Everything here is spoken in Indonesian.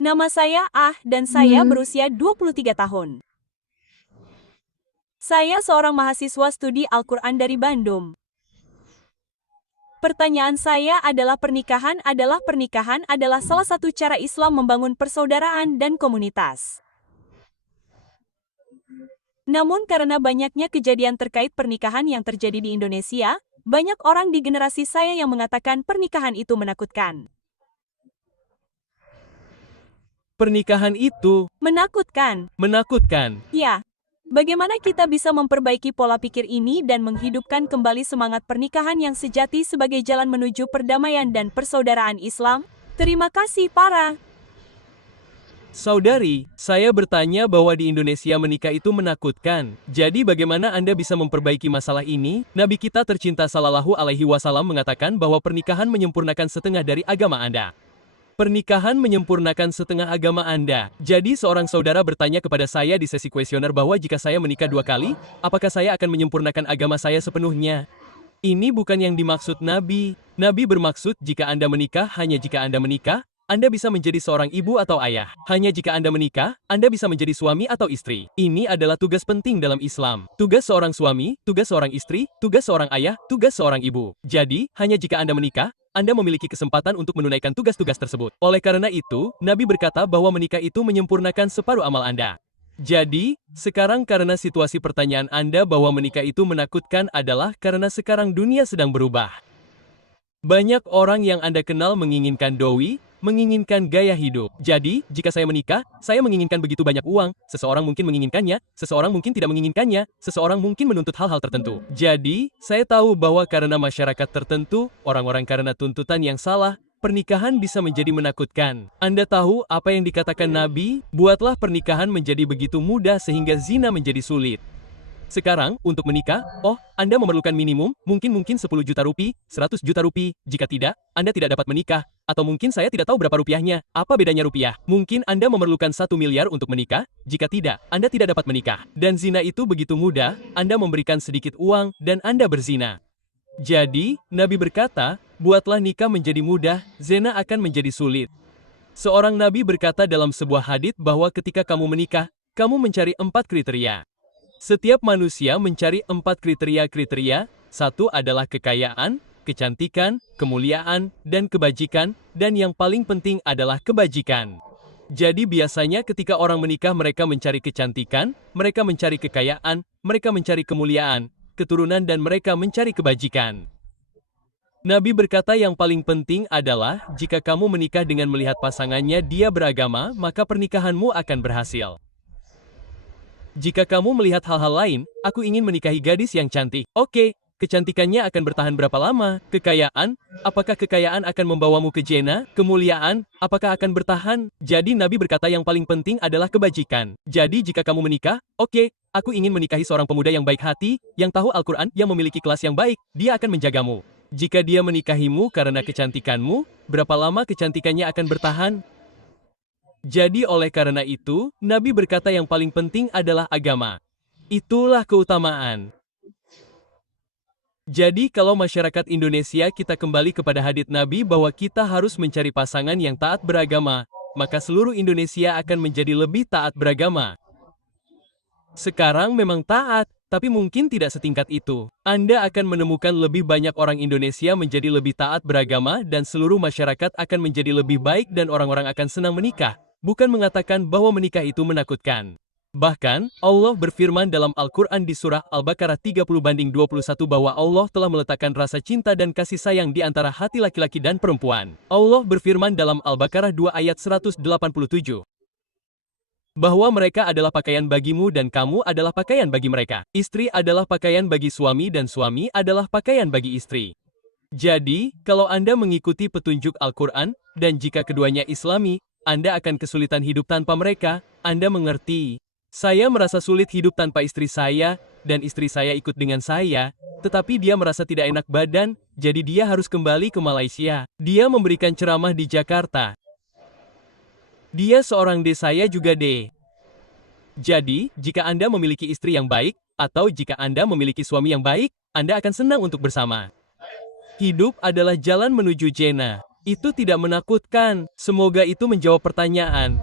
Nama saya dan saya berusia 23 tahun. Saya seorang mahasiswa studi Al-Quran dari Bandung. Pertanyaan saya adalah pernikahan adalah salah satu cara Islam membangun persaudaraan dan komunitas. Namun karena banyaknya kejadian terkait pernikahan yang terjadi di Indonesia, banyak orang di generasi saya yang mengatakan pernikahan itu menakutkan. Pernikahan itu Menakutkan. Ya. Bagaimana kita bisa memperbaiki pola pikir ini dan menghidupkan kembali semangat pernikahan yang sejati sebagai jalan menuju perdamaian dan persaudaraan Islam? Terima kasih, para Saudari, saya bertanya bahwa di Indonesia menikah itu menakutkan. Jadi bagaimana Anda bisa memperbaiki masalah ini? Nabi kita tercinta Sallallahu Alaihi Wasallam mengatakan bahwa pernikahan menyempurnakan setengah dari agama Anda. Pernikahan menyempurnakan setengah agama Anda. Jadi seorang saudara bertanya kepada saya di sesi kuesioner bahwa jika saya menikah 2 kali, apakah saya akan menyempurnakan agama saya sepenuhnya? Ini bukan yang dimaksud Nabi. Nabi bermaksud jika Anda menikah, hanya jika Anda menikah, Anda bisa menjadi seorang ibu atau ayah. Hanya jika Anda menikah, Anda bisa menjadi suami atau istri. Ini adalah tugas penting dalam Islam. Tugas seorang suami, tugas seorang istri, tugas seorang ayah, tugas seorang ibu. Jadi, hanya jika Anda menikah, Anda memiliki kesempatan untuk menunaikan tugas-tugas tersebut. Oleh karena itu, Nabi berkata bahwa menikah itu menyempurnakan separuh amal Anda. Jadi, sekarang karena situasi pertanyaan Anda bahwa menikah itu menakutkan adalah karena sekarang dunia sedang berubah. Banyak orang yang Anda kenal menginginkan doi, menginginkan gaya hidup. Jadi, jika saya menikah, saya menginginkan begitu banyak uang, seseorang mungkin menginginkannya, seseorang mungkin tidak menginginkannya, seseorang mungkin menuntut hal-hal tertentu. Jadi, saya tahu bahwa karena masyarakat tertentu, orang-orang karena tuntutan yang salah, pernikahan bisa menjadi menakutkan. Anda tahu apa yang dikatakan Nabi? Buatlah pernikahan menjadi begitu mudah sehingga zina menjadi sulit. Sekarang, untuk menikah, Anda memerlukan minimum, mungkin 10 juta rupiah, 100 juta rupiah. Jika tidak, Anda tidak dapat menikah. Atau mungkin saya tidak tahu berapa rupiahnya. Apa bedanya rupiah? Mungkin Anda memerlukan 1 miliar untuk menikah. Jika tidak, Anda tidak dapat menikah. Dan zina itu begitu mudah, Anda memberikan sedikit uang, dan Anda berzina. Jadi, Nabi berkata, buatlah nikah menjadi mudah, zina akan menjadi sulit. Seorang Nabi berkata dalam sebuah hadits bahwa ketika kamu menikah, kamu mencari 4 kriteria. Setiap manusia mencari 4 kriteria. 1 adalah kekayaan, kecantikan, kemuliaan, dan kebajikan, dan yang paling penting adalah kebajikan. Jadi biasanya ketika orang menikah mereka mencari kecantikan, mereka mencari kekayaan, mereka mencari kemuliaan, keturunan dan mereka mencari kebajikan. Nabi berkata yang paling penting adalah jika kamu menikah dengan melihat pasangannya dia beragama, maka pernikahanmu akan berhasil. Jika kamu melihat hal-hal lain, aku ingin menikahi gadis yang cantik. Oke, kecantikannya akan bertahan berapa lama? Kekayaan, apakah kekayaan akan membawamu ke jannah? Kemuliaan, apakah akan bertahan? Jadi Nabi berkata yang paling penting adalah kebajikan. Jadi jika kamu menikah, oke, aku ingin menikahi seorang pemuda yang baik hati, yang tahu Al-Quran, yang memiliki kelas yang baik, dia akan menjagamu. Jika dia menikahimu karena kecantikanmu, berapa lama kecantikannya akan bertahan? Jadi oleh karena itu, Nabi berkata yang paling penting adalah agama. Itulah keutamaan. Jadi kalau masyarakat Indonesia kita kembali kepada hadits Nabi bahwa kita harus mencari pasangan yang taat beragama, maka seluruh Indonesia akan menjadi lebih taat beragama. Sekarang memang taat, tapi mungkin tidak setingkat itu. Anda akan menemukan lebih banyak orang Indonesia menjadi lebih taat beragama dan seluruh masyarakat akan menjadi lebih baik dan orang-orang akan senang menikah. Bukan mengatakan bahwa menikah itu menakutkan. Bahkan, Allah berfirman dalam Al-Quran di surah Al-Baqarah 30/21 bahwa Allah telah meletakkan rasa cinta dan kasih sayang di antara hati laki-laki dan perempuan. Allah berfirman dalam Al-Baqarah 2 ayat 187. Bahwa mereka adalah pakaian bagimu dan kamu adalah pakaian bagi mereka. Istri adalah pakaian bagi suami dan suami adalah pakaian bagi istri. Jadi, kalau Anda mengikuti petunjuk Al-Quran, dan jika keduanya Islami, Anda akan kesulitan hidup tanpa mereka, Anda mengerti. Saya merasa sulit hidup tanpa istri saya, dan istri saya ikut dengan saya, tetapi dia merasa tidak enak badan, jadi dia harus kembali ke Malaysia. Dia memberikan ceramah di Jakarta. Dia seorang saya juga Jadi, jika Anda memiliki istri yang baik, atau jika Anda memiliki suami yang baik, Anda akan senang untuk bersama. Hidup adalah jalan menuju jannah. Itu tidak menakutkan. Semoga itu menjawab pertanyaan.